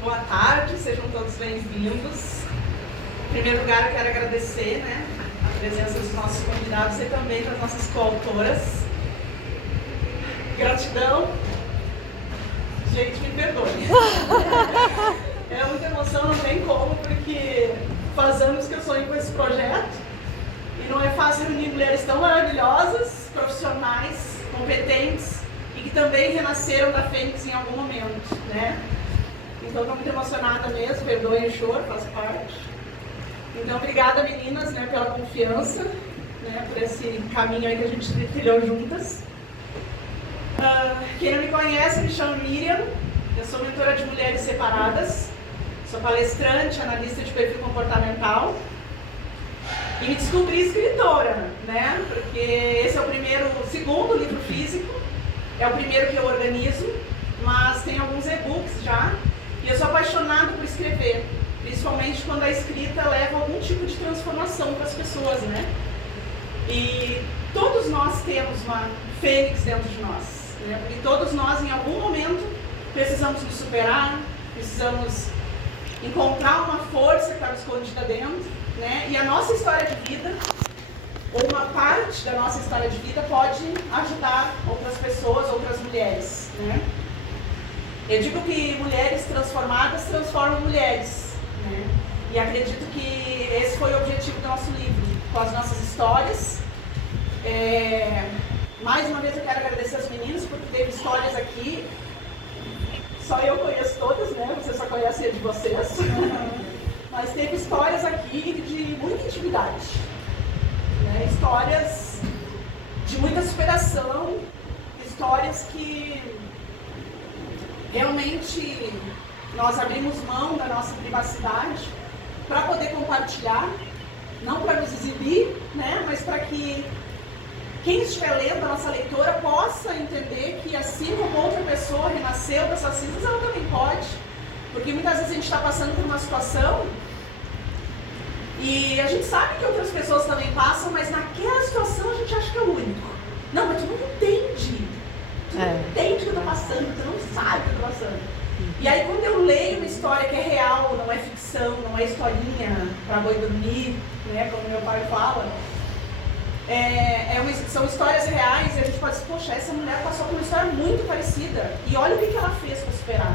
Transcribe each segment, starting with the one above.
Boa tarde, sejam todos bem-vindos. Em primeiro lugar, eu quero agradecer, a presença dos nossos convidados e também das nossas coautoras. Gratidão. Gente, me perdoe. É muita emoção, não tem como, porque faz anos que eu sonho com esse projeto e não é fácil reunir mulheres tão maravilhosas, profissionais, competentes e que também renasceram da Fênix em algum momento, Então, estou muito emocionada mesmo, perdoem o choro, faz parte. Então, obrigada, meninas, pela confiança, por esse caminho aí que a gente trilhou juntas. Quem não me conhece, me chamo Miriam, eu sou mentora de mulheres separadas, sou palestrante, analista de perfil comportamental e me descobri escritora, porque esse é o segundo livro físico, é o primeiro que eu organizo, mas tem alguns e-books já. E eu sou apaixonada por escrever, principalmente quando a escrita leva algum tipo de transformação para as pessoas, E todos nós temos uma fênix dentro de nós, Porque todos nós, em algum momento, precisamos nos superar, precisamos encontrar uma força que estava escondida dentro, E a nossa história de vida, ou uma parte da nossa história de vida, pode ajudar outras pessoas, outras mulheres, Eu digo que mulheres transformadas transformam mulheres, E acredito que esse foi o objetivo do nosso livro, com as nossas histórias. Mais uma vez eu quero agradecer as meninas, porque teve histórias aqui, só eu conheço todas, Vocês só conhecem a de vocês, mas teve histórias aqui de muita intimidade, Histórias de muita superação, histórias que realmente nós abrimos mão da nossa privacidade para poder compartilhar, não para nos exibir, mas para que quem estiver lendo a nossa leitora possa entender que assim como outra pessoa renasceu dessas cinzas, ela também pode. Porque muitas vezes a gente está passando por uma situação e a gente sabe que outras pessoas também passam, mas naquela situação a gente acha que é o único. Não, mas tu não entende. Tu não entende o que eu estou passando, tu não sabe o que eu estou passando. E aí quando eu leio uma história que é real, não é ficção, não é historinha para boi dormir, como meu pai fala, são histórias reais e a gente pode dizer, poxa, essa mulher passou por uma história muito parecida e olha o que ela fez para superar.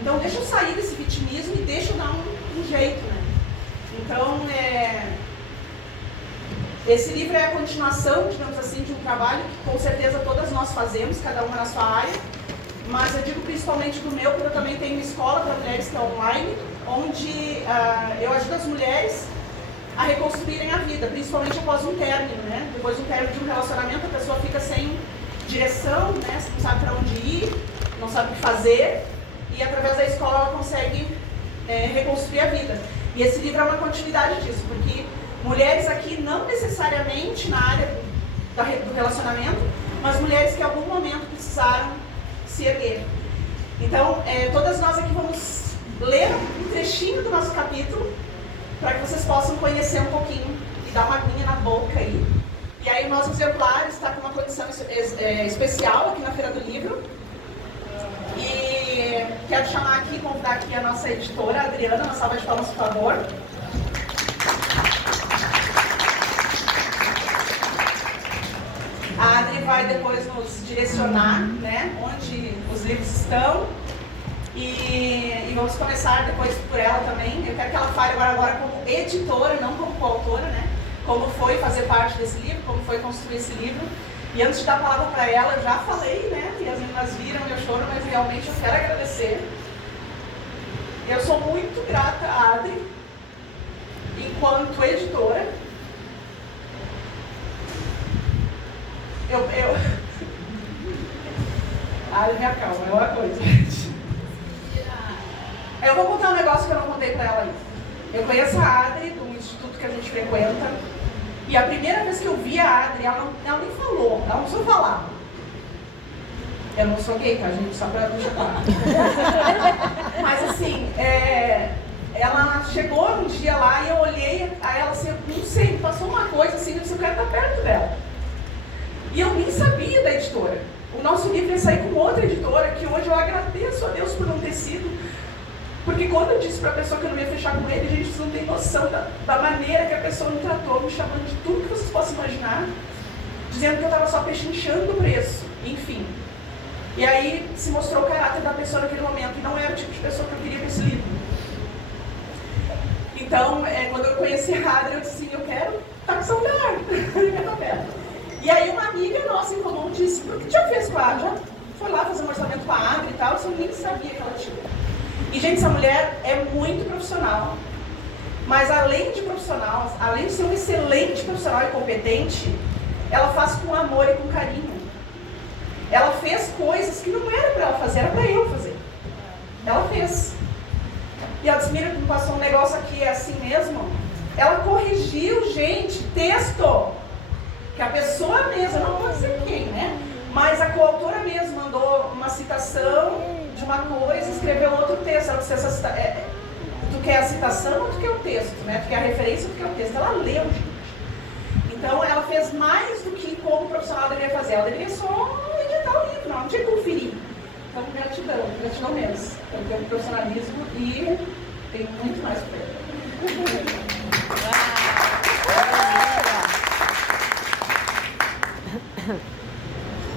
Então deixa eu sair desse vitimismo e deixa eu dar um jeito, Então, esse livro é a continuação, digamos assim, de um trabalho que com certeza todas nós fazemos, cada uma na sua área, mas eu digo principalmente do meu, porque eu também tenho uma escola para mulheres que é online, onde eu ajudo as mulheres a reconstruírem a vida, principalmente após um término, Depois de um término de um relacionamento, a pessoa fica sem direção, Você não sabe para onde ir, não sabe o que fazer, e através da escola ela consegue reconstruir a vida. E esse livro é uma continuidade disso, porque mulheres aqui não necessariamente na área do relacionamento, mas mulheres que em algum momento precisaram se erguer. Então, todas nós aqui vamos ler um trechinho do nosso capítulo, para que vocês possam conhecer um pouquinho e dar uma aguinha na boca aí. E aí o nosso exemplar está com uma condição especial aqui na Feira do Livro. E quero convidar aqui a nossa editora, a Adriana, uma salva de palmas, por favor. A Adri vai depois nos direcionar, onde os livros estão. E vamos começar depois por ela também. Eu quero que ela fale agora como editora, não como coautora, Como foi fazer parte desse livro, como foi construir esse livro. E antes de dar a palavra para ela, eu já falei, E as meninas viram meu choro, mas realmente eu quero agradecer. Eu sou muito grata a Adri, enquanto editora. Adri, me acalma, é uma coisa, gente. Eu vou contar um negócio que eu não contei pra ela ainda. Eu conheço a Adri, do instituto que a gente frequenta, e a primeira vez que eu vi a Adri, ela nem falou, ela não precisou falar. Eu não sou gay, tá, gente? Só pra deixar claro. Mas assim, ela chegou um dia lá e eu olhei a ela assim, não sei, passou uma coisa assim, eu quero estar perto dela. E eu nem sabia da editora. O nosso livro ia sair com outra editora, que hoje eu agradeço Porque quando eu disse para a pessoa que eu não ia fechar com ele, gente, vocês não têm noção da maneira que a pessoa me tratou, me chamando de tudo que vocês possam imaginar, dizendo que eu estava só pechinchando o preço, enfim. E aí se mostrou o caráter da pessoa naquele momento, e não era o tipo de pessoa que eu queria para esse livro. Então, quando eu conheci a Adri, eu disse assim, eu quero estar com saudade. E aí uma amiga nossa em comum disse, por que já fez com a Adri? Já foi lá fazer um orçamento com a Adri e tal, eu nem sabia que ela tinha. E, gente, essa mulher é muito profissional, mas além de profissional, além de ser uma excelente profissional e competente, ela faz com amor e com carinho. Ela fez coisas que não era para ela fazer, era para eu fazer. Ela fez. E a Desmira me passou um negócio aqui, é assim mesmo. Ela corrigiu, gente, texto. Que a pessoa mesma, não vou dizer quem, né? Mas a coautora mesmo mandou uma citação de uma coisa e escreveu outro texto. Ela disse, tu quer a citação ou tu quer o texto, né? Tu quer a referência ou tu quer o texto? Ela leu, gente. Então ela fez mais do que como profissional deveria fazer. Ela deveria só editar o livro, não tinha que conferir. Então, gratidão mesmo. Eu tenho profissionalismo e tenho muito mais para ele.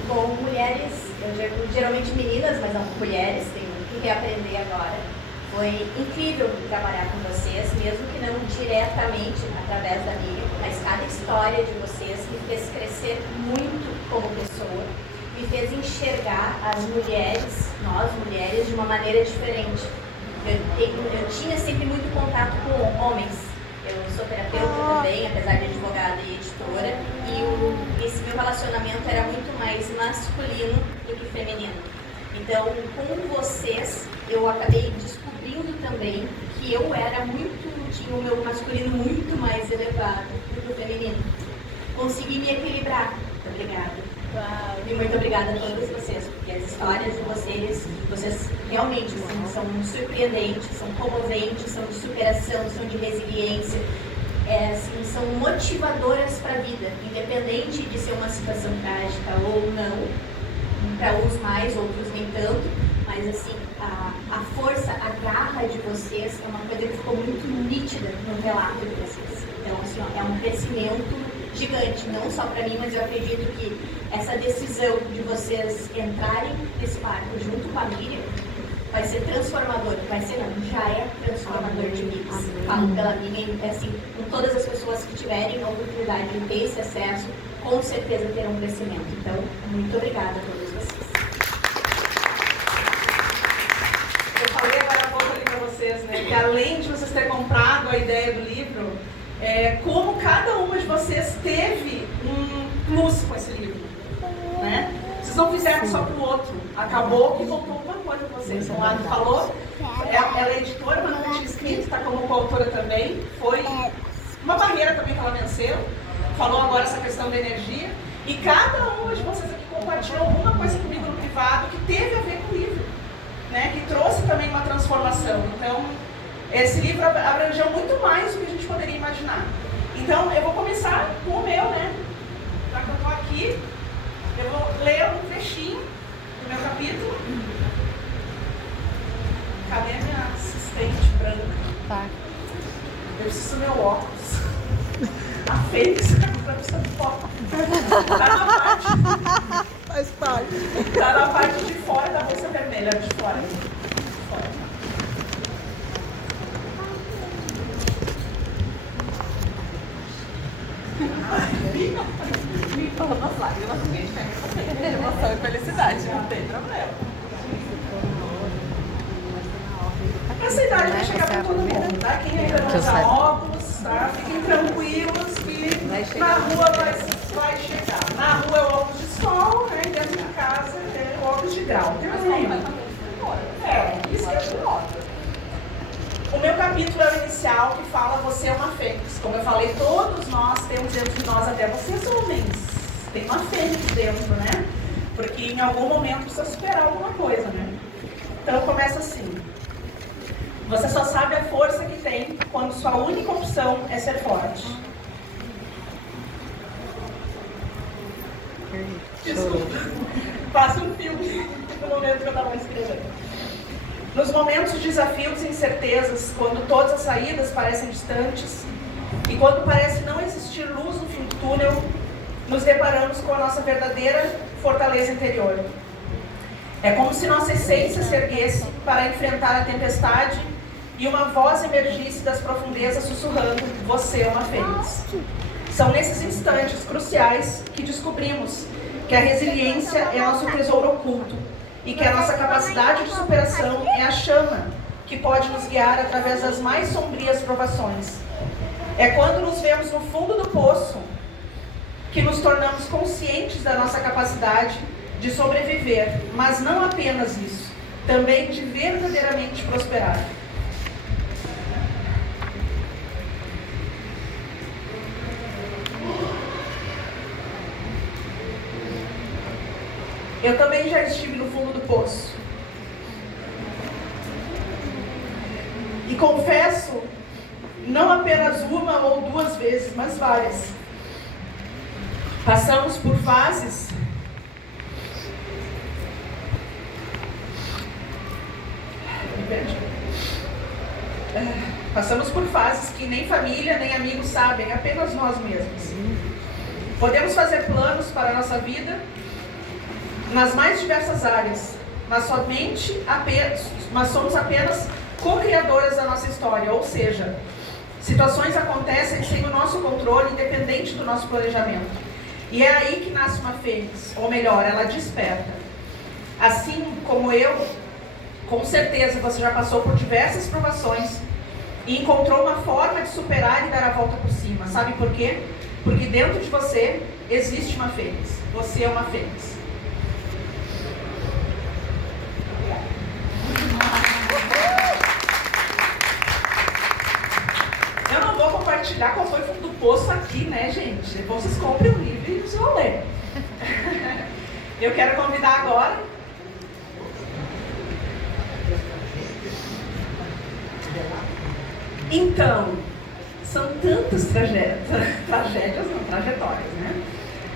Bom, mulheres, eu digo geralmente meninas, mas não mulheres, tem muito que aprender agora. Foi incrível trabalhar com vocês, mesmo que não diretamente através da minha, mas cada história de vocês me fez crescer muito como pessoa, me fez enxergar as mulheres, nós mulheres, de uma maneira diferente. Eu tinha sempre muito contato com homens. Eu sou terapeuta também, apesar de advogada e editora, e esse meu relacionamento era muito mais masculino do que feminino. Então, com vocês, eu acabei descobrindo também que eu tinha o meu masculino muito mais elevado do que o feminino. Consegui me equilibrar. Muito obrigada. Uau. E muito obrigada a todas vocês, porque as histórias de vocês realmente são surpreendentes, são comoventes, são de superação, são de resiliência, são motivadoras para a vida, independente de ser uma situação trágica ou não, para uns mais, outros nem tanto, mas assim, a força, a garra de vocês é uma coisa que ficou muito nítida no relato de vocês. Então, assim, é um crescimento gigante, não só para mim, mas eu acredito que essa decisão de vocês entrarem nesse barco junto com a Miriam vai ser transformador, já é transformador de vidas. Falo pela minha, assim, com todas as pessoas que tiverem a oportunidade de ter esse acesso, com certeza terão um crescimento. Então, muito obrigada a todos vocês. Eu falei agora há pouco ali para vocês, né, que além de vocês terem comprado a ideia do livro, como cada uma de vocês teve um plus com esse livro, né? Vocês não fizeram só para o outro, acabou que voltou uma coisa para vocês. O Adri falou, ela é editora, mas não tinha escrito, está como coautora também, foi uma barreira também que ela venceu, falou agora essa questão da energia, e cada uma de vocês aqui compartilhou alguma coisa comigo no privado que teve a ver com o livro, né? Que trouxe também uma transformação. Então, esse livro abrangeu muito mais do que a gente poderia imaginar. Então, eu vou começar com o meu, né? Já que eu estou aqui, eu vou ler um trechinho do meu capítulo. Cadê a minha assistente branca? Tá. Eu preciso do meu óculos. A Fênix está precisando de foto. Tá na parte. Faz parte. Tá na parte de fora da bolsa vermelha, de fora. De fora. Me falando as lágrimas, gente, emoção e felicidade, não tem problema. Essa idade vai chegar para todo mundo, tá? Quem ainda não usa óculos, tá? Fiquem tranquilos que na rua vai chegar. Na rua é o óculos de sol, né? E dentro de casa é o óculos de grau. Não tem mais nenhum. Isso que é pior. O meu capítulo é o inicial, que fala você é uma fênix. Como eu falei, todos nós temos dentro de nós, até vocês homens, tem uma fênix dentro, né? Porque em algum momento precisa superar alguma coisa, né? Então começa assim. Você só sabe a força que tem quando sua única opção é ser forte. Desculpa. Passa um filme no momento que eu estava escrevendo. Nos momentos de desafios e incertezas, quando todas as saídas parecem distantes e quando parece não existir luz no fim do túnel, nos deparamos com a nossa verdadeira fortaleza interior. É como se nossa essência se erguesse para enfrentar a tempestade e uma voz emergisse das profundezas sussurrando: você é uma fênix. São nesses instantes cruciais que descobrimos que a resiliência é nosso tesouro oculto e que a nossa capacidade de superação é a chama que pode nos guiar através das mais sombrias provações. É quando nos vemos no fundo do poço que nos tornamos conscientes da nossa capacidade de sobreviver, mas não apenas isso, também de verdadeiramente prosperar. Eu também já estive no fundo do poço. E confesso, não apenas uma ou duas vezes, mas várias. Passamos por fases que nem família, nem amigos sabem, apenas nós mesmos. Podemos fazer planos para a nossa vida nas mais diversas áreas, mas somos apenas co-criadoras da nossa história, ou seja, situações acontecem sem o nosso controle, independente do nosso planejamento. E é aí que nasce uma fênix, ou melhor, ela desperta. Assim como eu, com certeza você já passou por diversas provações e encontrou uma forma de superar e dar a volta por cima. Sabe por quê? Porque dentro de você existe uma fênix. Você é uma fênix. Eu não vou compartilhar qual foi o fundo do poço aqui, né, gente? Depois vocês comprem o livro e vocês vão ler. Eu quero convidar agora Então, são tantas trajetórias, né?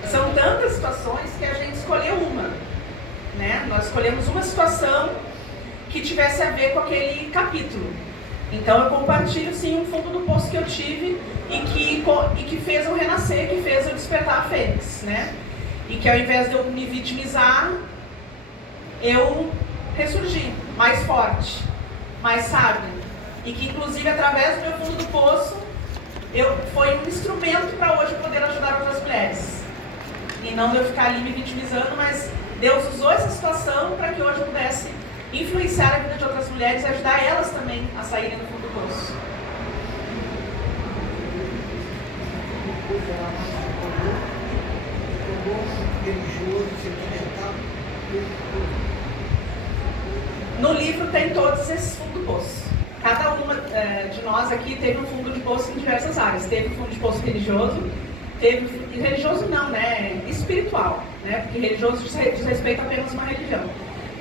São tantas situações que a gente escolheu uma, né? Nós escolhemos uma situação que tivesse a ver com aquele capítulo. Então eu compartilho sim um fundo do poço que eu tive e que fez eu renascer, que fez eu despertar a fênix, né? E que ao invés de eu me vitimizar, eu ressurgi mais forte, mais sábio. E que inclusive através do meu fundo do poço foi um instrumento para hoje poder ajudar outras mulheres. E não de eu ficar ali me vitimizando, mas Deus usou essa situação para que hoje eu pudesse influenciar a vida de outras mulheres e ajudar elas também a saírem do fundo do poço. No livro tem todos esses fundos do poço. Cada uma de nós aqui teve um fundo de poço em diversas áreas. Teve um fundo de poço religioso, religioso não, né? Espiritual, né? Porque religioso diz respeito apenas a uma religião.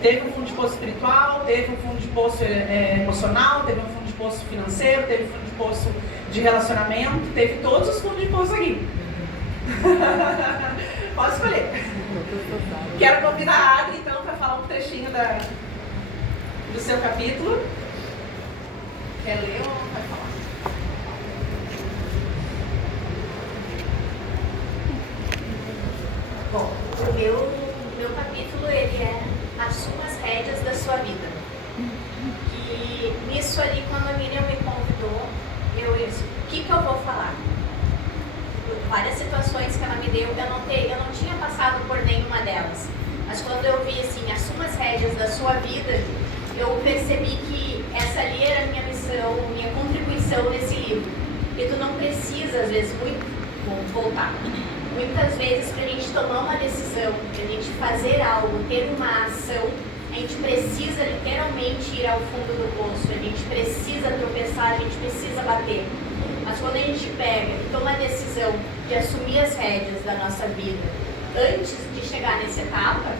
Teve um fundo de poço espiritual, teve um fundo de poço emocional, teve um fundo de poço financeiro, teve um fundo de poço de relacionamento, teve todos os fundos de poço aqui. Pode escolher. Quero convidar a Adri, então, para falar um trechinho do seu capítulo. Quer ler ou vai falar? Bom, o meu capítulo ele é Assuma as rédeas da sua vida. E nisso ali, quando a Miriam me convidou, eu disse, o que eu vou falar? Várias situações que ela me deu, eu não tinha passado por nenhuma delas. Mas quando eu vi assim, assuma as rédeas da sua vida, eu percebi que essa ali era a minha missão, minha contribuição nesse livro. E tu não precisa, às vezes, voltar. Muitas vezes, para a gente tomar uma decisão, para a gente fazer algo, ter uma ação, a gente precisa literalmente ir ao fundo do poço, a gente precisa tropeçar, a gente precisa bater. Mas quando a gente pega e toma a decisão de assumir as rédeas da nossa vida antes de chegar nessa etapa,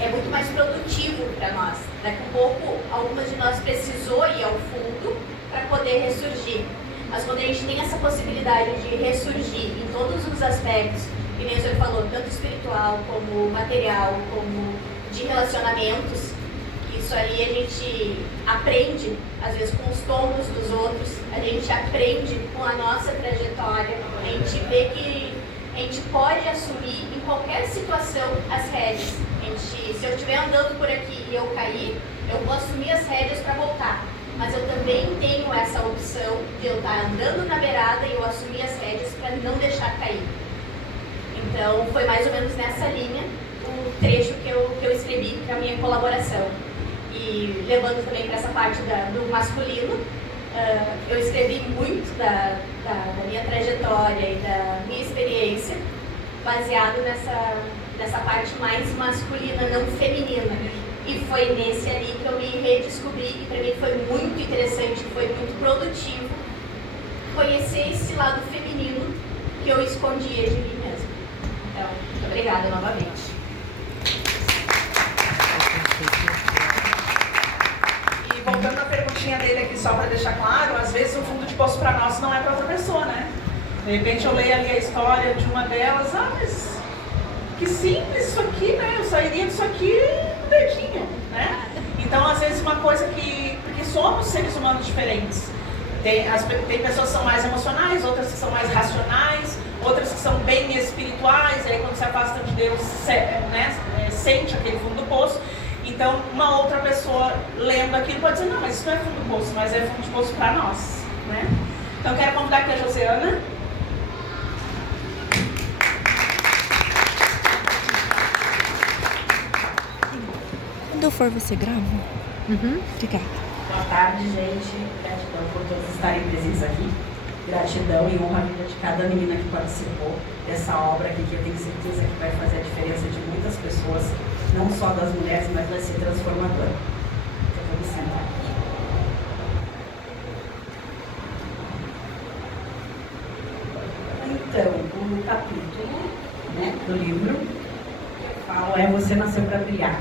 é muito mais produtivo para nós. Daqui a pouco, algumas de nós precisou ir ao fundo para poder ressurgir. Mas quando a gente tem essa possibilidade de ressurgir em todos os aspectos, que nem o senhor falou, tanto espiritual, como material, como de relacionamentos, Isso ali a gente aprende, às vezes, com os tombos dos outros, a gente aprende com a nossa trajetória, a gente vê que a gente pode assumir em qualquer situação as rédeas. Se eu estiver andando por aqui e eu cair, eu vou assumir as rédeas para voltar. Mas eu também tenho essa opção de eu estar andando na beirada e eu assumir as rédeas para não deixar cair. Então, foi mais ou menos nessa linha o trecho que eu escrevi para a minha colaboração. E levando também para essa parte do masculino, eu escrevi muito da minha trajetória e da minha experiência, baseado nessa parte mais masculina, não feminina. E foi nesse ali que eu me redescobri, e para mim foi muito interessante, foi muito produtivo conhecer esse lado feminino que eu escondia de mim mesma. Então, muito obrigada novamente. E voltando à perguntinha dele aqui, só para deixar claro, às vezes o fundo de poço para nós não é para outra pessoa, né? De repente eu leio ali a história de uma delas, mas que simples isso aqui, né? Eu sairia disso aqui no dedinho, né? Então, às vezes uma coisa que... Porque somos seres humanos diferentes. Tem pessoas que são mais emocionais, outras que são mais racionais, outras que são bem espirituais, e aí quando se afasta de Deus, né, sente aquele fundo do poço. Então, uma outra pessoa lendo aquilo pode dizer, não, mas isso não é fundo do poço, mas é fundo de poço para nós, né? Então, quero convidar aqui a Josiana. Quando eu for, você grava? Obrigada. Boa tarde, gente. Gratidão por todos estarem presentes aqui. Gratidão e honra a vida de cada menina que participou dessa obra aqui, que eu tenho certeza que vai fazer a diferença de muitas pessoas, não só das mulheres, mas vai ser transformadora. Então, vou me sentar aqui. Então, o capítulo, né, do livro que eu falo é Você Nasceu para Brilhar.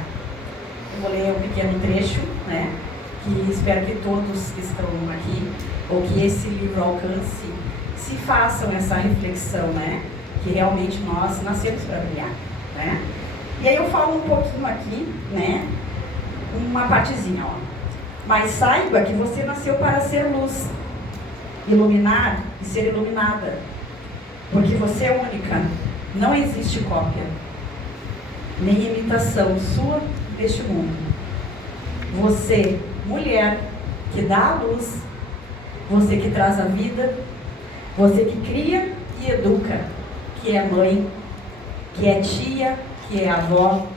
Eu vou ler um pequeno trecho, né, que espero que todos que estão aqui, ou que esse livro alcance, se façam essa reflexão, né, que realmente nós nascemos para brilhar, né. E aí eu falo um pouquinho aqui, né, uma partezinha, ó. Mas saiba que você nasceu para ser luz, iluminar e ser iluminada, porque você é única, não existe cópia, nem imitação sua deste mundo. Você, mulher, que dá a luz, você que traz a vida, você que cria e educa, que é mãe, que é tia, que é avó,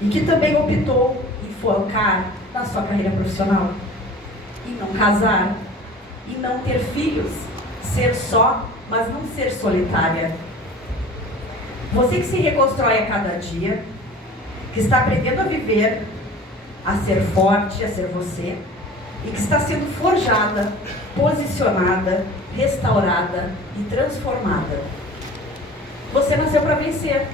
e que também optou em focar na sua carreira profissional, e não casar, e não ter filhos, ser só, mas não ser solitária. Você que se reconstrói a cada dia, que está aprendendo a viver, a ser forte, a ser você, e que está sendo forjada, posicionada, restaurada e transformada. Você nasceu para vencer.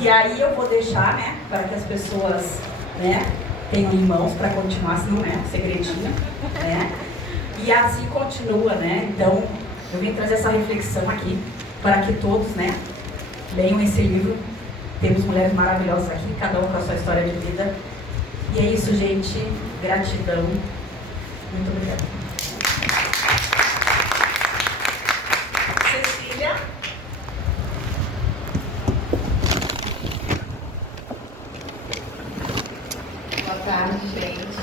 E aí eu vou deixar, né, para que as pessoas, né, tenham em mãos para continuar, senão é um segredinho, né? E assim continua, né? Então, eu vim trazer essa reflexão aqui para que todos, né, leiam esse livro. Temos mulheres maravilhosas aqui, cada uma com a sua história de vida. E é isso, gente. Gratidão. Muito obrigada. Cecília. Boa tarde, gente.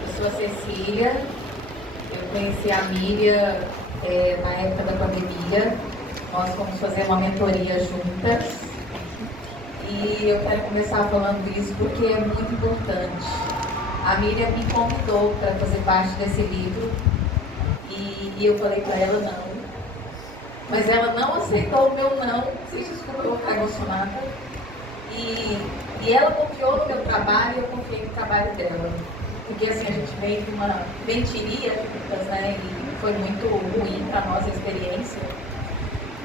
Eu sou a Cecília. Eu conheci a Miriam na época da pandemia. Nós fomos fazer uma mentoria juntas. E eu quero começar falando isso porque é muito importante. A Miriam me convidou para fazer parte desse livro e eu falei para ela não. Mas ela não aceitou o meu não. Vocês desculpem eu ficar emocionada. E ela confiou no meu trabalho e eu confiei no trabalho dela. Porque assim, a gente veio de uma mentiria, né? E foi muito ruim para a nossa experiência.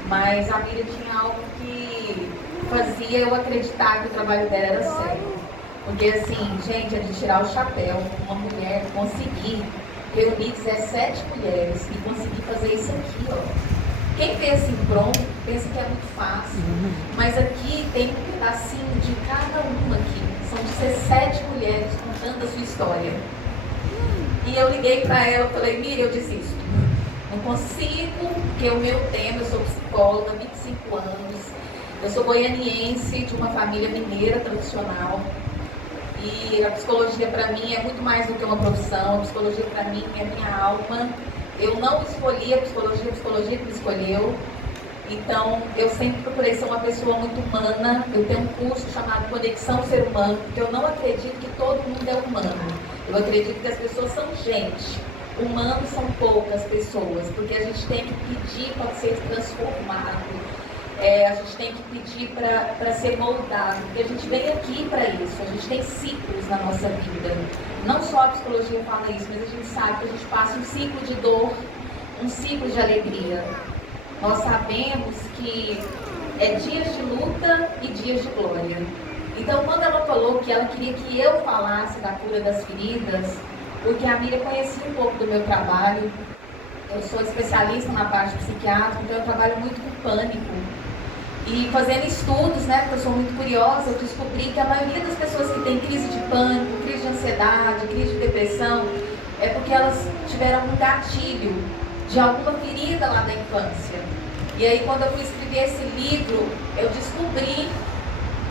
Mas a Miriam tinha algo que fazia eu acreditar que o trabalho dela era sério. Porque assim, gente, é de tirar o chapéu, uma mulher conseguir reunir 17 mulheres e conseguir fazer isso aqui, ó. Quem pensa em pronto, pensa que é muito fácil. Mas aqui tem um pedacinho de cada uma aqui. são 17 mulheres contando a sua história. E eu liguei para ela e falei, Miriam, eu desisto. Não consigo, porque o meu tema, eu sou psicóloga há 25 anos, eu sou goianiense de uma família mineira tradicional. E a psicologia para mim é muito mais do que uma profissão, a psicologia para mim é minha alma. Eu não escolhi a psicologia que me escolheu. Então, eu sempre procurei ser uma pessoa muito humana. Eu tenho um curso chamado Conexão Ser Humano, porque eu não acredito que todo mundo é humano. Eu acredito que as pessoas são gente. Humanos são poucas pessoas, porque a gente tem que pedir para ser transformado. A gente tem que pedir para ser moldado, porque a gente vem aqui para isso. A gente tem ciclos na nossa vida. Não só a psicologia fala isso, mas a gente sabe que a gente passa um ciclo de dor, um ciclo de alegria. Nós sabemos que é dias de luta e dias de glória. Então, quando ela falou que ela queria que eu falasse da cura das feridas, porque a Miriam conhecia um pouco do meu trabalho, eu sou especialista na parte psiquiátrica, então eu trabalho muito com pânico. E fazendo estudos, né, porque eu sou muito curiosa, eu descobri que a maioria das pessoas que tem crise de pânico, crise de ansiedade, crise de depressão, é porque elas tiveram um gatilho de alguma ferida lá da infância. E aí, quando eu fui escrever esse livro, eu descobri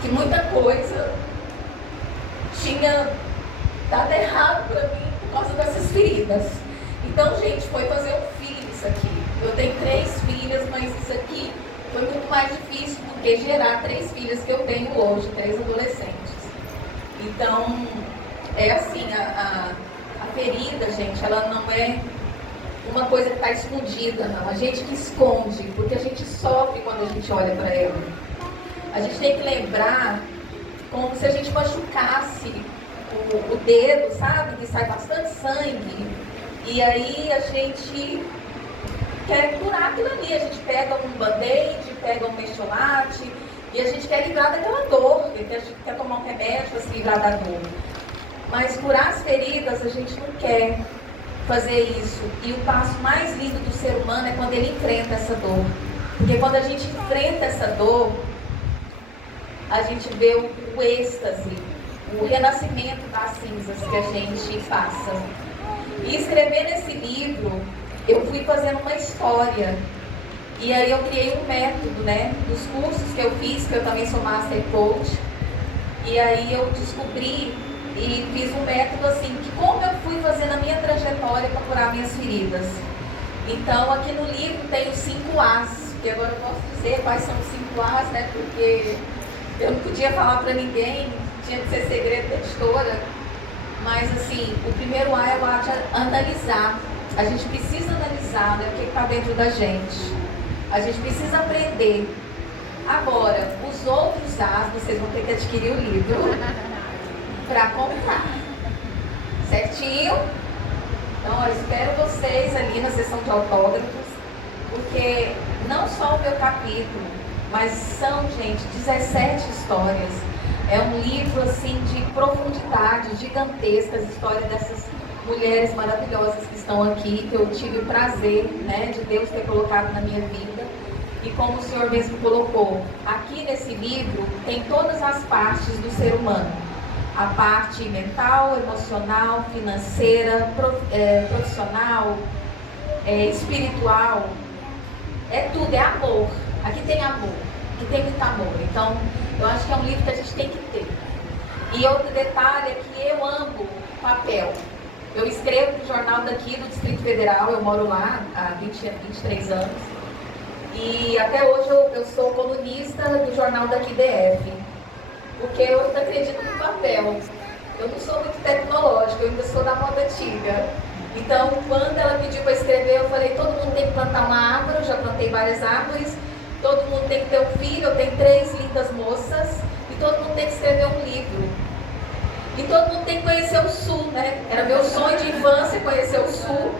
que muita coisa tinha dado errado para mim por causa dessas feridas. Então, gente, foi fazer um filho isso aqui. Eu tenho 3 filhas, mas isso aqui foi muito mais difícil do que gerar 3 filhas que eu tenho hoje, 3 adolescentes. Então, é assim, a ferida, gente, ela não é uma coisa que está escondida, não. A gente que esconde, porque a gente sofre quando a gente olha para ela. A gente tem que lembrar como se a gente machucasse o dedo, sabe? Que sai bastante sangue. E aí a gente quer curar aquilo ali. A gente pega um band-aid, pega um mestiolate e a gente quer livrar daquela dor. A gente quer tomar um remédio para se livrar da dor. Mas curar as feridas a gente não quer fazer isso. E o passo mais lindo do ser humano é quando ele enfrenta essa dor. Porque quando a gente enfrenta essa dor, a gente vê o êxtase, o renascimento das cinzas que a gente passa. E escrever nesse livro, eu fui fazendo uma história. E aí eu criei um método, né? Dos cursos que eu fiz, que eu também sou Master Coach. E aí eu descobri e fiz um método assim, que como eu fui fazendo a minha trajetória para curar minhas feridas. Então aqui no livro tem os 5 As, que agora eu posso dizer quais são os 5 As, né? Porque eu não podia falar para ninguém, tinha que ser segredo da editora. Mas assim, o primeiro A é o A de analisar. A gente precisa analisar, né, o que está dentro da gente. A gente precisa aprender. Agora, os outros As, vocês vão ter que adquirir o livro para comprar. Certinho? Então, eu espero vocês ali na sessão de autógrafos, porque não só o meu capítulo, mas são, gente, 17 histórias. É um livro, assim, de profundidade, gigantescas, história dessas mulheres maravilhosas que estão aqui, que eu tive o prazer, né, de Deus ter colocado na minha vida. E como o Senhor mesmo colocou, aqui nesse livro tem todas as partes do ser humano. A parte mental, emocional, financeira, profissional, espiritual. É tudo, é amor. Aqui tem amor, aqui tem muito amor. Então, eu acho que é um livro que a gente tem que ter. E outro detalhe é que eu amo papel. Eu escrevo para o jornal daqui do Distrito Federal, eu moro lá há 23 anos. E até hoje eu sou colunista do jornal daqui DF. Porque eu ainda acredito no papel. Eu não sou muito tecnológica, eu ainda sou da moda antiga. Então, quando ela pediu para escrever, eu falei, todo mundo tem que plantar uma árvore, eu já plantei várias árvores. Todo mundo tem que ter um filho, eu tenho 3 lindas moças. E todo mundo tem que escrever um livro. E todo mundo tem que conhecer o Sul, né? Era meu sonho de infância conhecer o Sul.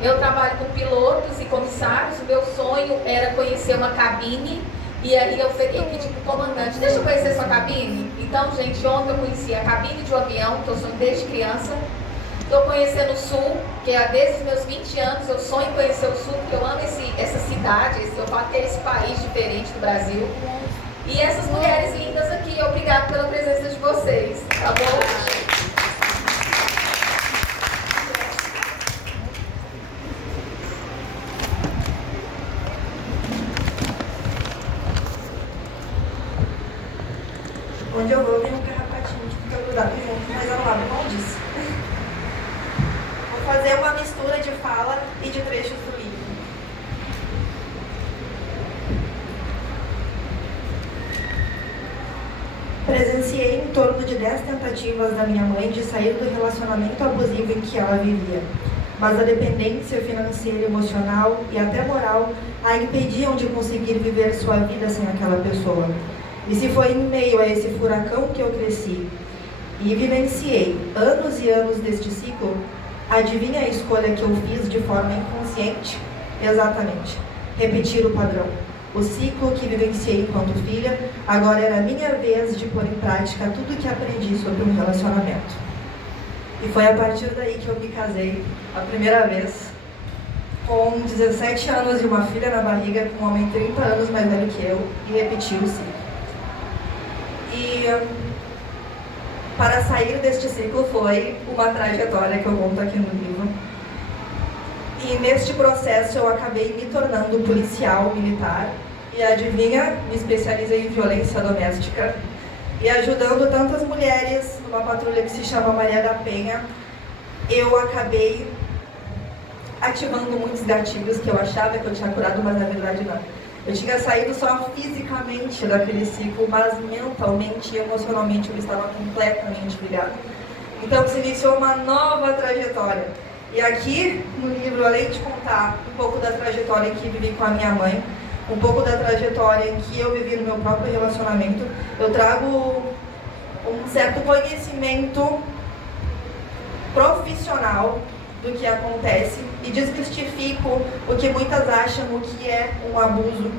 Eu trabalho com pilotos e comissários, o meu sonho era conhecer uma cabine. E aí eu pedi para o comandante, deixa eu conhecer sua cabine. Então, gente, ontem eu conheci a cabine de um avião, que eu sonho desde criança. Estou conhecendo o Sul, que é desde os meus 20 anos eu sonho em conhecer o Sul, porque eu amo essa cidade, eu falo que é esse país diferente do Brasil. E essas mulheres lindas aqui, obrigado pela presença de vocês. Tá bom? Onde eu vou, tem um carrapatinho que fica grudado junto, mas eu não abro mão disso. Vou fazer uma mistura de fala e de trechos do livro. Presenciei em torno de 10 tentativas da minha mãe de sair do relacionamento abusivo em que ela vivia, mas a dependência financeira, emocional e até moral a impediam de conseguir viver sua vida sem aquela pessoa. E se foi em meio a esse furacão que eu cresci e vivenciei anos e anos deste ciclo, adivinha a escolha que eu fiz de forma inconsciente? Exatamente, repetir o padrão. O ciclo que vivenciei enquanto filha, agora era a minha vez de pôr em prática tudo que aprendi sobre um relacionamento. E foi a partir daí que eu me casei, a primeira vez, com 17 anos e uma filha na barriga, com um homem 30 anos mais velho que eu, e repeti o ciclo. E para sair deste ciclo foi uma trajetória que eu conto aqui no livro. E neste processo eu acabei me tornando policial militar e adivinha, me especializei em violência doméstica e ajudando tantas mulheres numa patrulha que se chama Maria da Penha, eu acabei ativando muitos gatilhos que eu achava que eu tinha curado, mas na verdade não. Eu tinha saído só fisicamente daquele ciclo, mas mentalmente e emocionalmente eu estava completamente ligada. Então se iniciou uma nova trajetória. E aqui no livro, além de contar um pouco da trajetória em que vivi com a minha mãe, um pouco da trajetória em que eu vivi no meu próprio relacionamento, eu trago um certo conhecimento profissional do que acontece e desmistifico o que muitas acham o que é um abuso,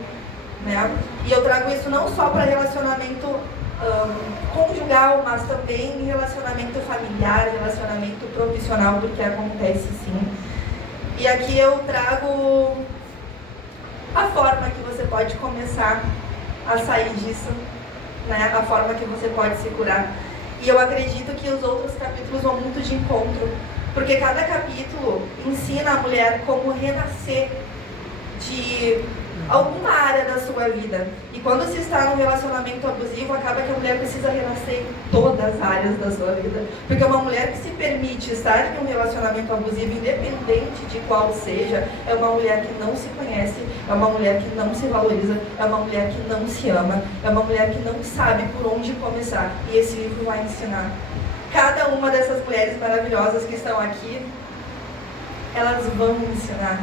né? E eu trago isso não só para relacionamento conjugal, mas também em relacionamento familiar, relacionamento profissional, porque acontece sim. E aqui eu trago a forma que você pode começar a sair disso, né? A forma que você pode se curar. E eu acredito que os outros capítulos vão muito de encontro, porque cada capítulo ensina a mulher como renascer de alguma área da sua vida. E quando se está num relacionamento abusivo, acaba que a mulher precisa renascer em todas as áreas da sua vida. Porque uma mulher que se permite estar em um relacionamento abusivo, independente de qual seja, é uma mulher que não se conhece, é uma mulher que não se valoriza, é uma mulher que não se ama, é uma mulher que não sabe por onde começar. E esse livro vai ensinar. Cada uma dessas mulheres maravilhosas que estão aqui, elas vão ensinar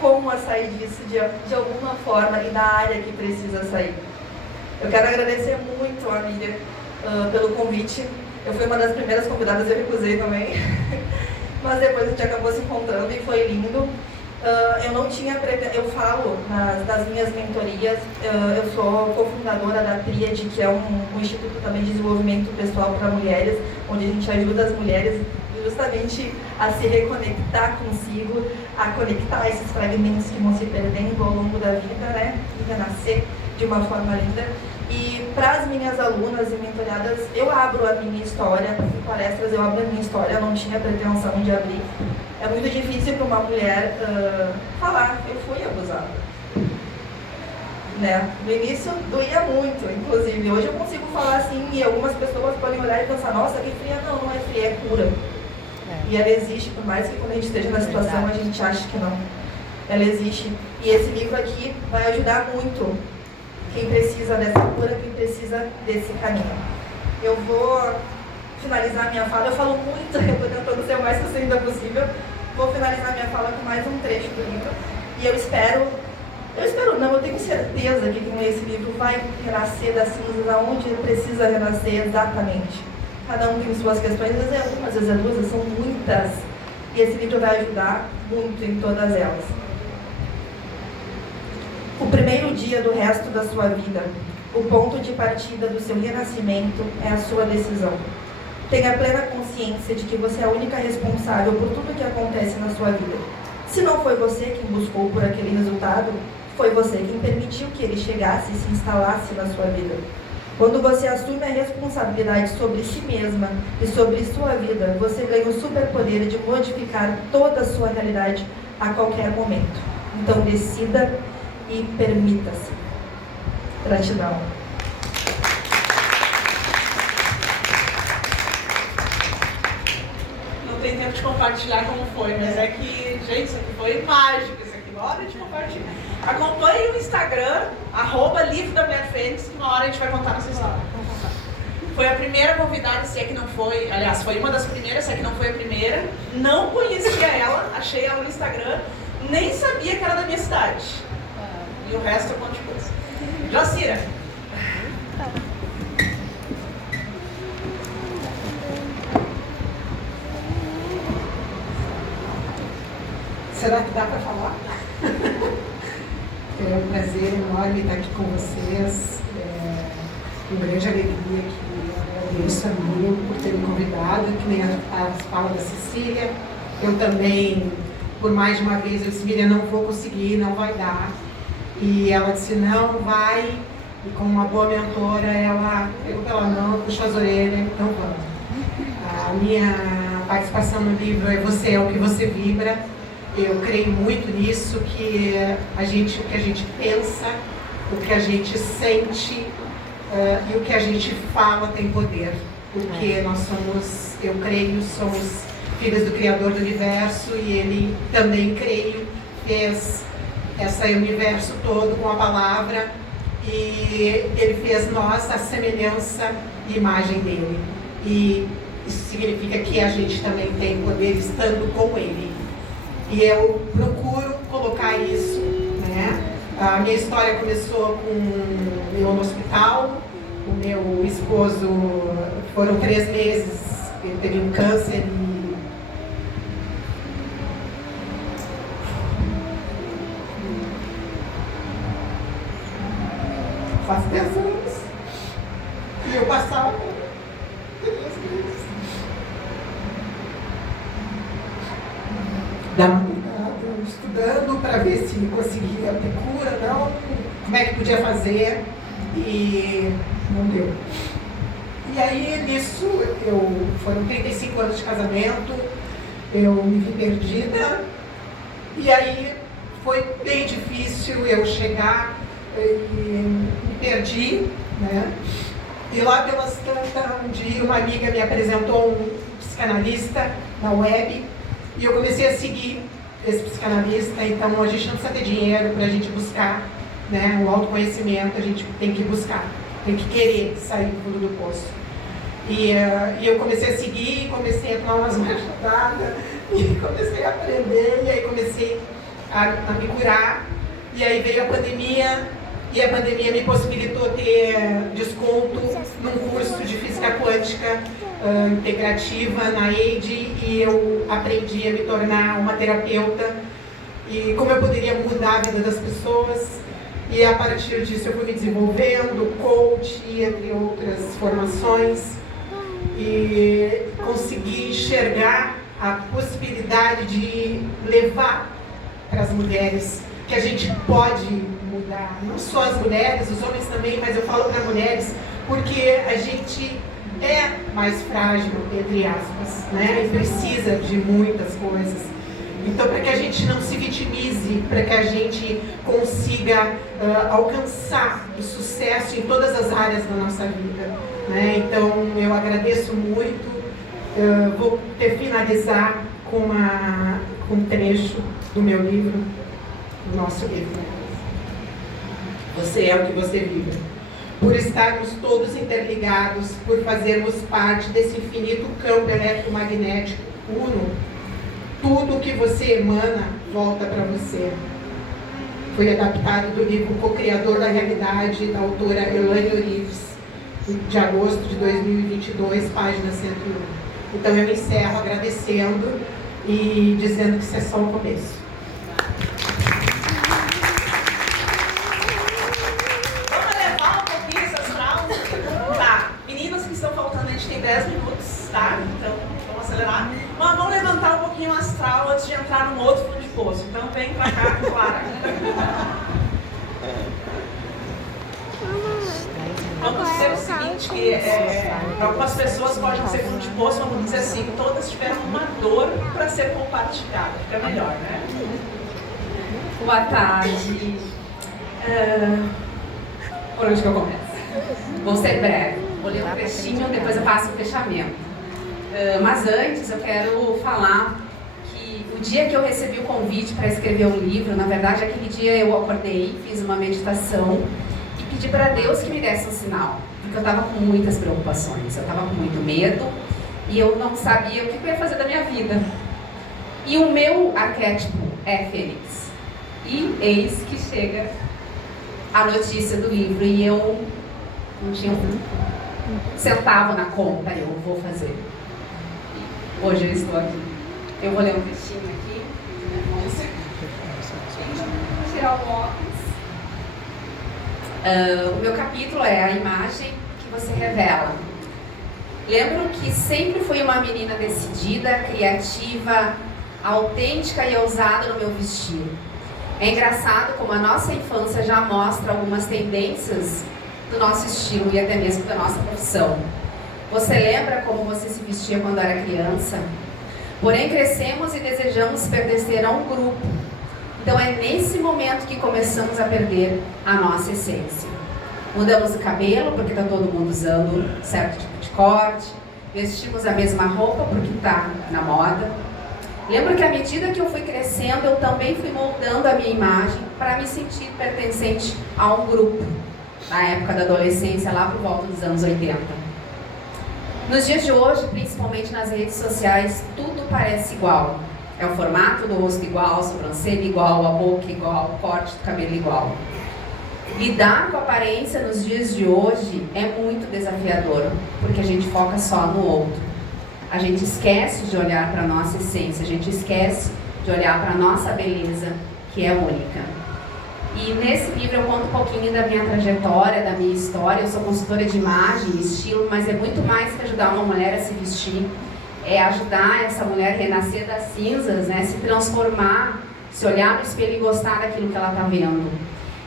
como a sair disso de alguma forma e da área que precisa sair. Eu quero agradecer muito a Miriam pelo convite. Eu fui uma das primeiras convidadas, eu recusei também. Mas depois a gente acabou se encontrando e foi lindo. Eu não tinha eu falo nas minhas mentorias, eu sou cofundadora da Tríade, que é um instituto também de desenvolvimento pessoal para mulheres, onde a gente ajuda as mulheres justamente a se reconectar consigo, a conectar esses fragmentos que vão se perdendo ao longo da vida, né? E renascer de uma forma linda. E para as minhas alunas e mentoradas, eu abro a minha história, em palestras eu abro a minha história, eu não tinha pretensão de abrir. É muito difícil para uma mulher falar, eu fui abusada. Né? No início doía muito, inclusive. Hoje eu consigo falar assim e algumas pessoas podem olhar e pensar, nossa, que fria. Não, não é fria, é cura. E ela existe, por mais que quando a gente esteja na situação a gente ache que não. Ela existe. E esse livro aqui vai ajudar muito quem precisa dessa cura, quem precisa desse caminho. Eu vou finalizar minha fala, eu falo muito, eu estou tentando ser o mais sucinta possível. Vou finalizar minha fala com mais um trecho do livro. E eu tenho certeza que com esse livro vai renascer das cinzas aonde precisa renascer exatamente. Cada um tem suas questões, às vezes é uma, às vezes é duas, às vezes são muitas. E esse livro vai ajudar muito em todas elas. O primeiro dia do resto da sua vida, o ponto de partida do seu renascimento é a sua decisão. Tenha plena consciência de que você é a única responsável por tudo que acontece na sua vida. Se não foi você quem buscou por aquele resultado, foi você quem permitiu que ele chegasse e se instalasse na sua vida. Quando você assume a responsabilidade sobre si mesma e sobre sua vida, você ganha o superpoder de modificar toda a sua realidade a qualquer momento. Então decida e permita-se. Gratidão. Não tem tempo de compartilhar como foi, mas é que, gente, isso aqui foi mágico, isso aqui, hora de compartilhar. Acompanhe o Instagram, @Livro da Mulher Fênix, que uma hora a gente vai contar nossa história. Foi a primeira convidada, se é que não foi, aliás, foi uma das primeiras, se é que não foi a primeira. Não conhecia ela, achei ela no Instagram, nem sabia que era da minha cidade. E o resto é um monte de coisa. Jacira. Será que dá para falar? É um prazer enorme estar aqui com vocês. É uma grande alegria que agradeço a Miriam por ter me convidado, que nem as falas da Cecília. Eu também, por mais de uma vez, eu disse, Miriam, não vou conseguir, não vai dar. E ela disse, não, vai. E como uma boa mentora, ela pegou pela mão, puxou as orelhas, então vamos. A minha participação no livro é Você é o que você vibra. Eu creio muito nisso, que o que a gente pensa, o que a gente sente e o que a gente fala tem poder. Porque nós somos, eu creio, somos filhos do Criador do Universo e Ele também, creio, fez esse universo todo com a palavra e Ele fez nós a semelhança e imagem dEle. E isso significa que a gente também tem poder estando com Ele. E eu procuro colocar isso, né? A minha história começou com eu no hospital, o meu esposo, foram 3 meses, ele teve um câncer e faz 10 anos e eu passava 3 meses da madrugada, estudando para ver se conseguia ter cura, não, como é que podia fazer, e não deu. E aí, nisso, foram 35 anos de casamento, eu me vi perdida, e aí foi bem difícil eu chegar, e me perdi, né? E lá pelas tantas, um dia uma amiga me apresentou um psicanalista na web, e eu comecei a seguir esse psicanalista. Então a gente não precisa ter dinheiro para a gente buscar, né? O autoconhecimento a gente tem que buscar, tem que querer sair do fundo do poço. E eu comecei a seguir, comecei a tomar umas machucadas, e comecei a aprender, e aí comecei a me curar. E aí veio a pandemia, e a pandemia me possibilitou ter desconto num curso de física quântica integrativa na EIDE, e eu aprendi a me tornar uma terapeuta e como eu poderia mudar a vida das pessoas. E a partir disso eu fui me desenvolvendo, coach, entre outras formações, e consegui enxergar a possibilidade de levar para as mulheres que a gente pode mudar, não só as mulheres, os homens também, mas eu falo para mulheres porque a gente é mais frágil, entre aspas, né? E precisa de muitas coisas. Então, para que a gente não se vitimize, para que a gente consiga alcançar o sucesso em todas as áreas da nossa vida, né? Então, eu agradeço muito. Vou finalizar com um trecho do meu livro, do nosso livro. Você é o que você vive. Por estarmos todos interligados, por fazermos parte desse infinito campo eletromagnético uno, tudo o que você emana volta para você. Foi adaptado do livro Co-Criador da Realidade, da autora Elaine Orives, de agosto de 2022, página 101. Então eu encerro agradecendo e dizendo que isso é só o começo. Tem 10 minutos, tá? Então, vamos acelerar. Mas vamos levantar um pouquinho o astral antes de entrar num outro fundo de poço. Então, vem pra cá, Clara. Vamos ser o seguinte. gente, que para algumas pessoas pode ser fundo de poço, vamos dizer assim, todas tiveram uma dor para ser compartilhada, fica melhor, né? Boa tarde. Por onde que eu começo? Vou ser breve, vou ler um trechinho, depois eu faço o fechamento. Mas antes eu quero falar que o dia que eu recebi o convite para escrever um livro, na verdade aquele dia eu acordei, fiz uma meditação e pedi para Deus que me desse um sinal, porque eu estava com muitas preocupações, eu estava com muito medo e eu não sabia o que eu ia fazer da minha vida. E o meu arquétipo é Fênix. E eis que chega a notícia do livro e eu não tinha um centavo na conta, eu vou fazer. Hoje eu estou aqui. Eu vou ler um trechinho aqui. Vou tirar o óculos. O meu capítulo é a imagem que você revela. Lembro que sempre fui uma menina decidida, criativa, autêntica e ousada no meu vestir. É engraçado como a nossa infância já mostra algumas tendências do nosso estilo e até mesmo da nossa profissão. Você lembra como você se vestia quando era criança? Porém, crescemos e desejamos pertencer a um grupo. Então é nesse momento que começamos a perder a nossa essência. Mudamos o cabelo porque está todo mundo usando certo tipo de corte. Vestimos a mesma roupa porque está na moda. Lembro que à medida que eu fui crescendo, eu também fui moldando a minha imagem para me sentir pertencente a um grupo. Na época da adolescência, lá por volta dos anos 80. Nos dias de hoje, principalmente nas redes sociais, tudo parece igual. É o formato do rosto igual, a sobrancelha igual, a boca igual, o corte do cabelo igual. Lidar com a aparência nos dias de hoje é muito desafiador, porque a gente foca só no outro. A gente esquece de olhar para a nossa essência, a gente esquece de olhar para a nossa beleza, que é única. E nesse livro eu conto um pouquinho da minha trajetória, da minha história. Eu sou consultora de imagem e estilo, mas é muito mais que ajudar uma mulher a se vestir. É ajudar essa mulher a renascer das cinzas, né? Se transformar, se olhar no espelho e gostar daquilo que ela está vendo.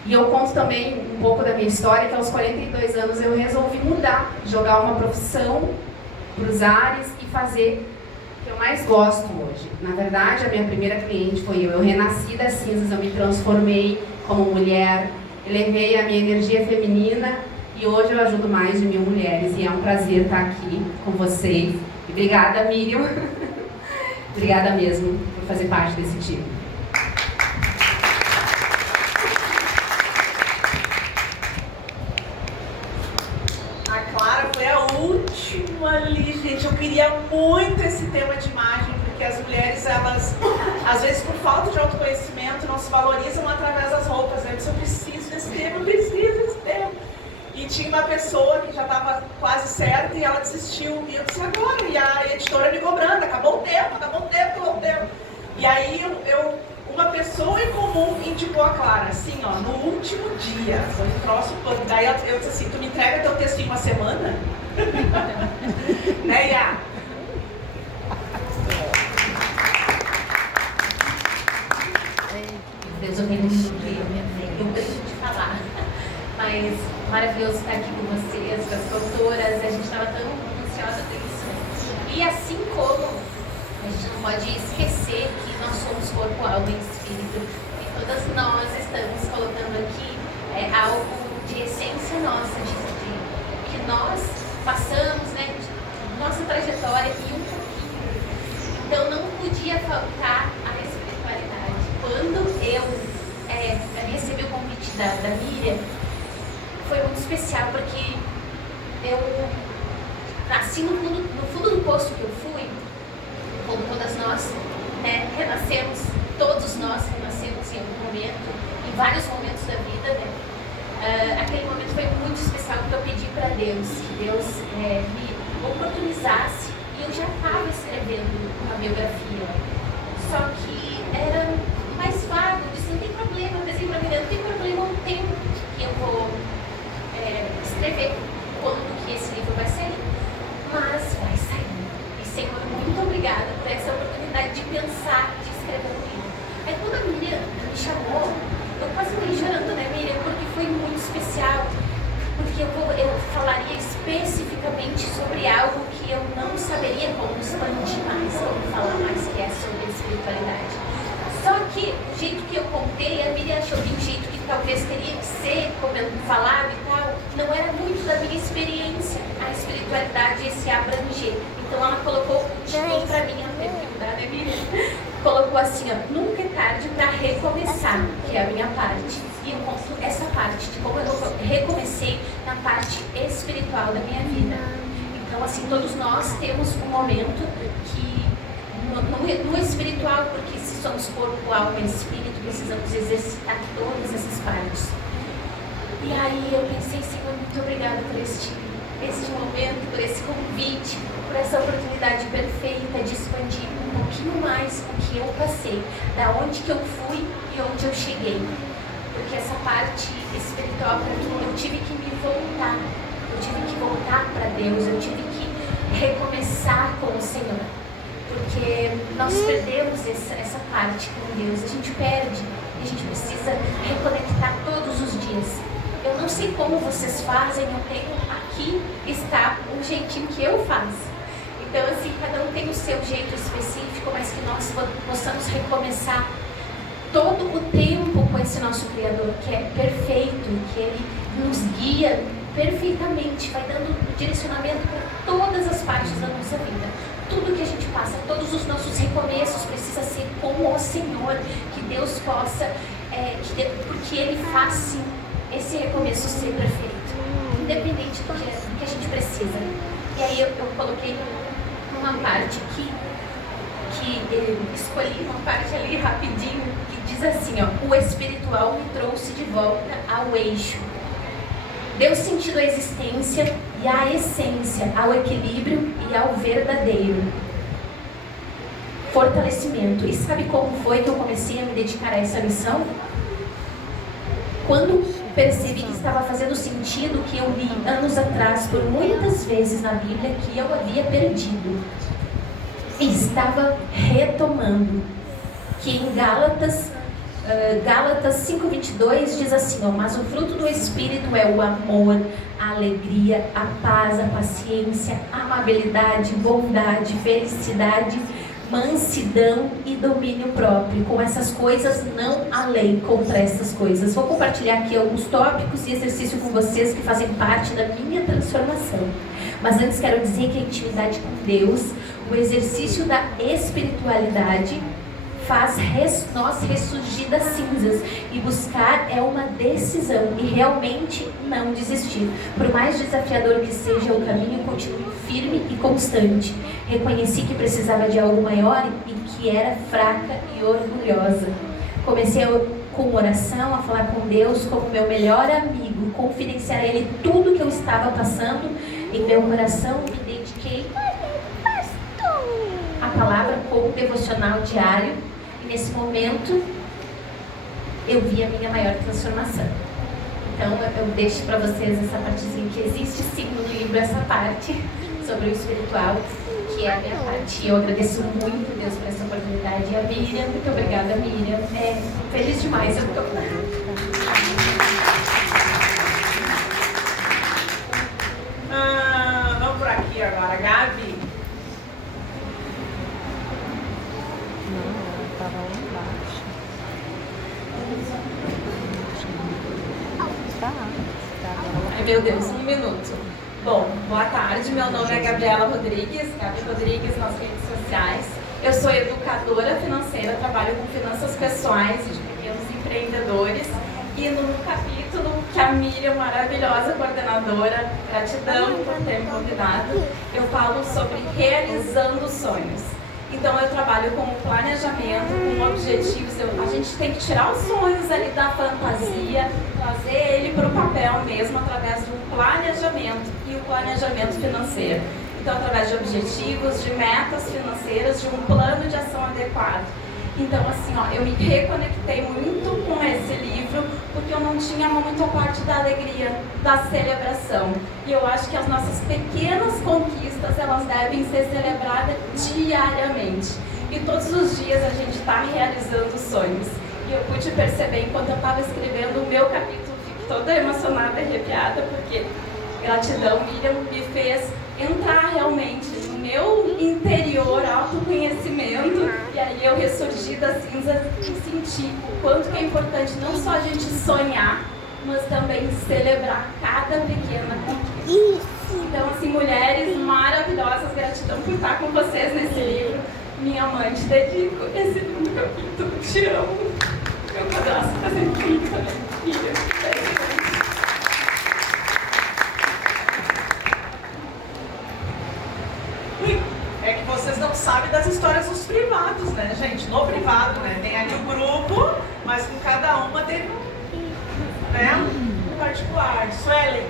E eu conto também um pouco da minha história, que aos 42 anos eu resolvi mudar, jogar uma profissão para os ares e fazer o que eu mais gosto hoje. Na verdade, a minha primeira cliente foi eu. Eu renasci das cinzas, eu me transformei como mulher, elevei a minha energia feminina e hoje eu ajudo mais de 1000 mulheres e é um prazer estar aqui com vocês. E obrigada, Miriam. Obrigada mesmo por fazer parte desse time. A Clara foi a última ali, gente. Eu queria muito esse tema de imagem, porque as mulheres, elas, às vezes por falta de autoconhecimento, não se valorizam através das roupas, né? Eu preciso desse tema, eu preciso desse tema. E tinha uma pessoa que já estava quase certa e ela desistiu. E eu disse, agora? E a editora me cobrando, acabou o tempo. E aí uma pessoa em comum indicou a Clara, assim, ó, no último dia, foi um troço todo. Daí eu disse assim, tu me entrega teu texto em uma semana? Né, Iá? Deus, eu tenho de falar, mas maravilhoso estar aqui com vocês, com as autoras, a gente estava tão ansiosa por isso. E assim como a gente não pode esquecer que nós somos corpo, alma e espírito, e todas nós estamos colocando aqui algo de essência nossa, de que nós passamos, né, de nossa trajetória e um pouquinho. Então não podia faltar a espiritualidade. Quando eu recebi o convite da Miriam, foi muito especial, porque eu nasci no fundo do poço que eu fui, como todas nós, né, renascemos, todos nós renascemos em algum momento, em vários momentos da vida, né. Aquele momento foi muito especial, porque eu pedi para Deus que Deus me oportunizasse, e eu já estava escrevendo uma biografia, só que era mais vago. Eu disse, não tem problema, eu pensei para mim, não tem problema o tempo que eu vou escrever, quando que esse livro vai sair, mas vai sair. E Senhor, muito obrigada por essa oportunidade de pensar, de escrever um livro. Aí quando a Miriam me chamou, eu quase fiquei chorando, né, Miriam, porque foi muito especial, porque que eu falaria especificamente sobre algo que eu não saberia como expandir mais, como falar mais, que é sobre espiritualidade. Só que o jeito que eu contei, a Miriam achou de um jeito que talvez teria que ser, como eu falava e tal, não era muito da minha experiência, a espiritualidade, esse abranger. Então ela colocou um título pra mim, ela teve que mudar, né, Miriam? Colocou assim, ó, nunca é tarde para recomeçar, que é a minha parte. E eu conto essa parte de como eu recomecei na parte espiritual da minha vida. Então, assim, todos nós temos um momento que, no espiritual, porque se somos corpo, alma e espírito, precisamos exercitar todas essas partes. E aí eu pensei, Senhor, muito obrigada por este momento, por esse convite, por essa oportunidade perfeita de expandir um pouquinho mais o que eu passei, da onde que eu fui e onde eu cheguei. Porque essa parte espiritual para mim, eu tive que me voltar, eu tive que voltar para Deus, eu tive que recomeçar com o Senhor. Porque nós perdemos essa parte com Deus, a gente perde e a gente precisa reconectar todos os dias. Eu não sei como vocês fazem, eu tenho aqui está um jeitinho que eu faço. Então, assim, cada um tem o seu jeito específico, mas que nós possamos recomeçar todo o tempo com esse nosso Criador, que é perfeito, que Ele nos guia perfeitamente, vai dando direcionamento para todas as partes da nossa vida. Tudo que a gente passa, todos os nossos recomeços precisa ser com o Senhor, que Deus possa, porque Ele faz sim esse recomeço ser perfeito, independente do que a gente precisa. E aí eu coloquei uma parte que escolhi uma parte ali rapidinho, que diz assim, ó, o espiritual me trouxe de volta ao eixo. Deu sentido à existência e à essência, ao equilíbrio e ao verdadeiro. Fortalecimento. E sabe como foi que eu comecei a me dedicar a essa missão? Quando percebi que estava fazendo sentido que eu li anos atrás, por muitas vezes na Bíblia, que eu havia perdido. E estava retomando. Que em Gálatas 5:22 diz assim, ó, mas o fruto do Espírito é o amor, a alegria, a paz, a paciência, a amabilidade, bondade, felicidade, mansidão e domínio próprio. Com essas coisas não há lei contra essas coisas. Vou compartilhar aqui alguns tópicos e exercício com vocês que fazem parte da minha transformação. Mas antes quero dizer que a intimidade com Deus, o exercício da espiritualidade, faz nós ressurgir das cinzas, e buscar é uma decisão e realmente não desistir. Por mais desafiador que seja o caminho, continue firme e constante. Reconheci que precisava de algo maior e que era fraca e orgulhosa. Comecei com oração a falar com Deus como meu melhor amigo, confidenciar a Ele tudo que eu estava passando. Em meu coração me dediquei à palavra como devocional diário. Nesse momento, eu vi a minha maior transformação. Então, eu deixo para vocês essa partezinha que existe sim no livro, essa parte sobre o espiritual, que é a minha parte. E eu agradeço muito a Deus por essa oportunidade. E a Miriam, muito obrigada, Miriam. Feliz demais eu estou. Vamos por aqui agora, Gabi. Estava lá embaixo. Ai, meu Deus, um minuto. Bom, boa tarde. Meu nome é Gabriela Rodrigues, Gabi Rodrigues nas redes sociais. Eu sou educadora financeira, trabalho com finanças pessoais e de pequenos empreendedores. E no capítulo que a Miriam, maravilhosa coordenadora, gratidão por ter me convidado, eu falo sobre realizando sonhos. Então eu trabalho com planejamento, com objetivos. A gente tem que tirar os sonhos ali da fantasia, trazer ele para o papel mesmo através de um planejamento, e o planejamento financeiro. Então através de objetivos, de metas financeiras, de um plano de ação adequado. Então assim, ó, eu me reconectei muito com esse livro, porque eu não tinha muito a parte da alegria, da celebração. E eu acho que as nossas pequenas conquistas, elas devem ser celebradas diariamente. E todos os dias a gente está realizando sonhos. E eu pude perceber, enquanto eu estava escrevendo o meu capítulo, fico toda emocionada e arrepiada, porque Gratidão, Miriam, me fez entrar realmente no meu interior, autoconhecimento, e aí eu ressurgi das cinzas e senti o quanto que é importante não só a gente sonhar, mas também celebrar cada pequena conquista. Então, assim, mulheres maravilhosas, gratidão por estar com vocês nesse livro. Minha mãe, te dedico esse lindo capítulo, te amo. Meu padrasto tá sempre aqui também, filha. É que vocês não sabem das histórias dos privados, né, gente? No privado, né? Tem ali o grupo, mas com cada uma teve um particular. Suelen.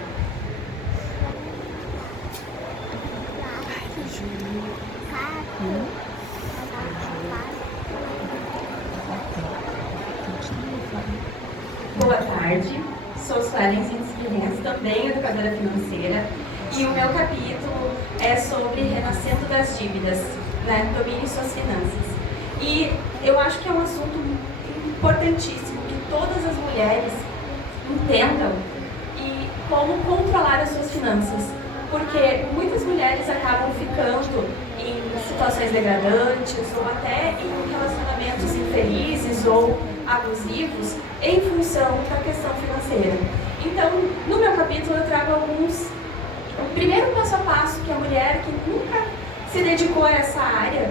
Boa tarde, sou Suelen Guilherme, também educadora financeira, e o meu capítulo é sobre renascendo das dívidas, né? Domine suas finanças. E eu acho que é um assunto importantíssimo que todas as mulheres entendam e como controlar as suas finanças, porque muitas mulheres acabam ficando em situações degradantes ou até em relacionamentos infelizes ou abusivos em função da questão financeira. Então, no meu capítulo eu trago o primeiro passo a passo que a mulher que nunca se dedicou a essa área,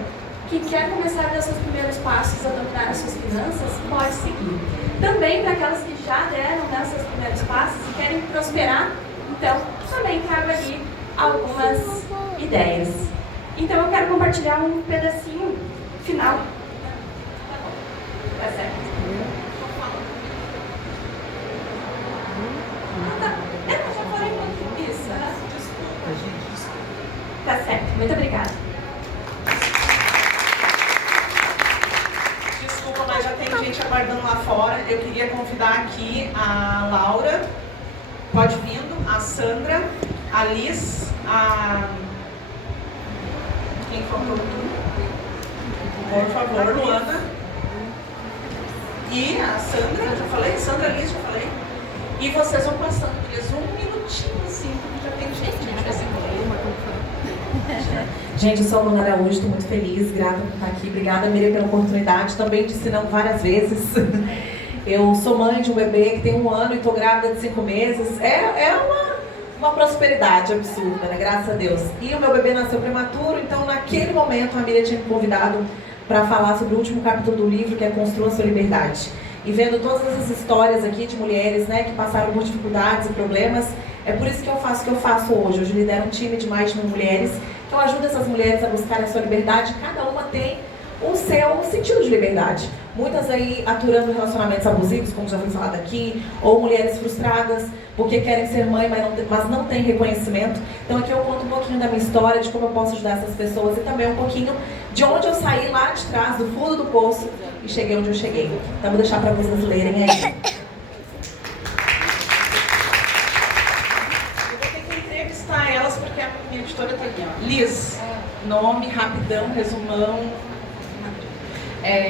que quer começar a dar seus primeiros passos a dominar as suas finanças, pode seguir. Também para aquelas que já deram seus primeiros passos e querem prosperar, então também trago ali algumas ideias. Então eu quero compartilhar um pedacinho final. Tá certo? Eu já falei muito isso. Tá certo, muito obrigada. Desculpa, mas já tem gente aguardando lá fora. Eu queria convidar aqui a Laura, pode vindo, a Sandra, a Liz, quem faltou aqui? Por favor, Luana. E a Sandra, já falei? Sandra, Liz, já falei. E vocês vão passando, eles um minutinho assim, porque já tem gente vai se Gente, eu sou a Luana Araújo, estou muito feliz, grata por estar aqui. Obrigada, Miriam, pela oportunidade, também te ensinando várias vezes. Eu sou mãe de um bebê que tem 1 ano e estou grávida de 5 meses. É uma prosperidade absurda, né? Graças a Deus. E o meu bebê nasceu prematuro, então naquele momento a Miriam tinha me convidado para falar sobre o último capítulo do livro, que é Construa Sua Liberdade. E vendo todas essas histórias aqui de mulheres, né, que passaram por dificuldades e problemas, é por isso que eu faço o que eu faço hoje. Hoje eu lidero um time de mais de 1.000 mulheres, então ajuda essas mulheres a buscarem a sua liberdade. Cada uma tem o seu sentido de liberdade. Muitas aí aturando relacionamentos abusivos, como já foi falado aqui, ou mulheres frustradas porque querem ser mãe, mas não têm reconhecimento. Então aqui eu conto um pouquinho da minha história, de como eu posso ajudar essas pessoas e também um pouquinho de onde eu saí lá de trás, do fundo do poço, e cheguei onde eu cheguei. Então vou deixar para vocês lerem aí. Eu vou ter que entrevistar elas porque a minha editora está aqui, ó. Liz, nome, rapidão, resumão.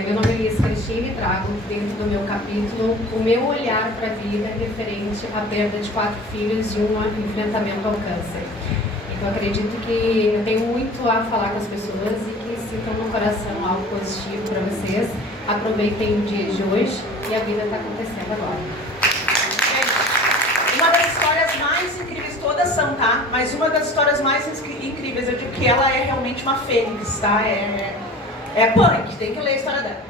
Meu nome é Liz Cristine e trago dentro do meu capítulo o meu olhar para a vida referente à perda de 4 filhos e um enfrentamento ao câncer. Então acredito que eu tenho muito a falar com as pessoas e que sintam no coração algo positivo para vocês. Aproveitem o dia de hoje e a vida está acontecendo agora. Uma das histórias mais incríveis, todas são, tá? Mas uma das histórias mais incríveis, eu digo que ela é realmente uma fênix, tá? É punk, tem que ler a história dela.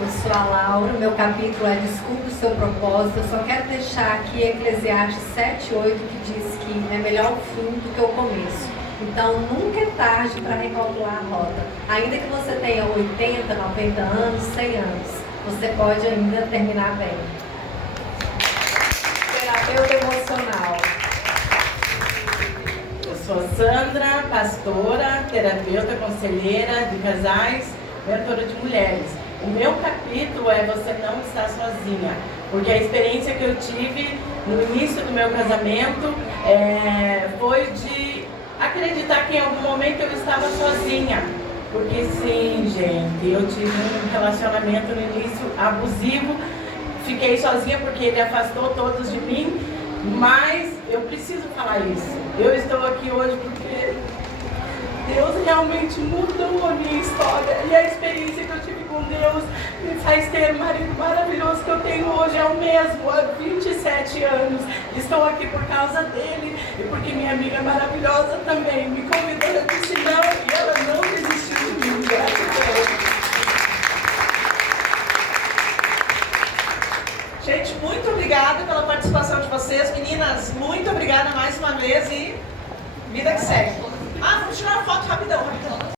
Eu sou a Laura, meu capítulo é Descubra o seu propósito. Eu só quero deixar aqui Eclesiastes 7:8, que diz que é melhor o fim do que o começo. Então nunca é tarde para recalcular a rota. Ainda que você tenha 80, 90 anos, 100 anos, você pode ainda terminar bem. Terapeuta emocional. Eu sou a Sandra, pastora, terapeuta, conselheira de casais, mentora de mulheres. O meu capítulo é Você Não Está Sozinha, porque a experiência que eu tive no início do meu casamento foi de acreditar que em algum momento eu estava sozinha. Porque sim, gente, eu tive um relacionamento no início abusivo, fiquei sozinha porque ele afastou todos de mim, mas eu preciso falar isso. Eu estou aqui hoje porque Deus realmente mudou a minha história. E a experiência que eu tive com Deus me faz ter um marido maravilhoso que eu tenho hoje. É o mesmo, há 27 anos. Estou aqui por causa dele e porque minha amiga maravilhosa também me convidou. Eu disse não e ela não desistiu de mim. Graças a Deus. Gente, muito obrigada pela participação de vocês. Meninas, muito obrigada mais uma vez e vida que segue. Vamos tirar uma foto rapidão.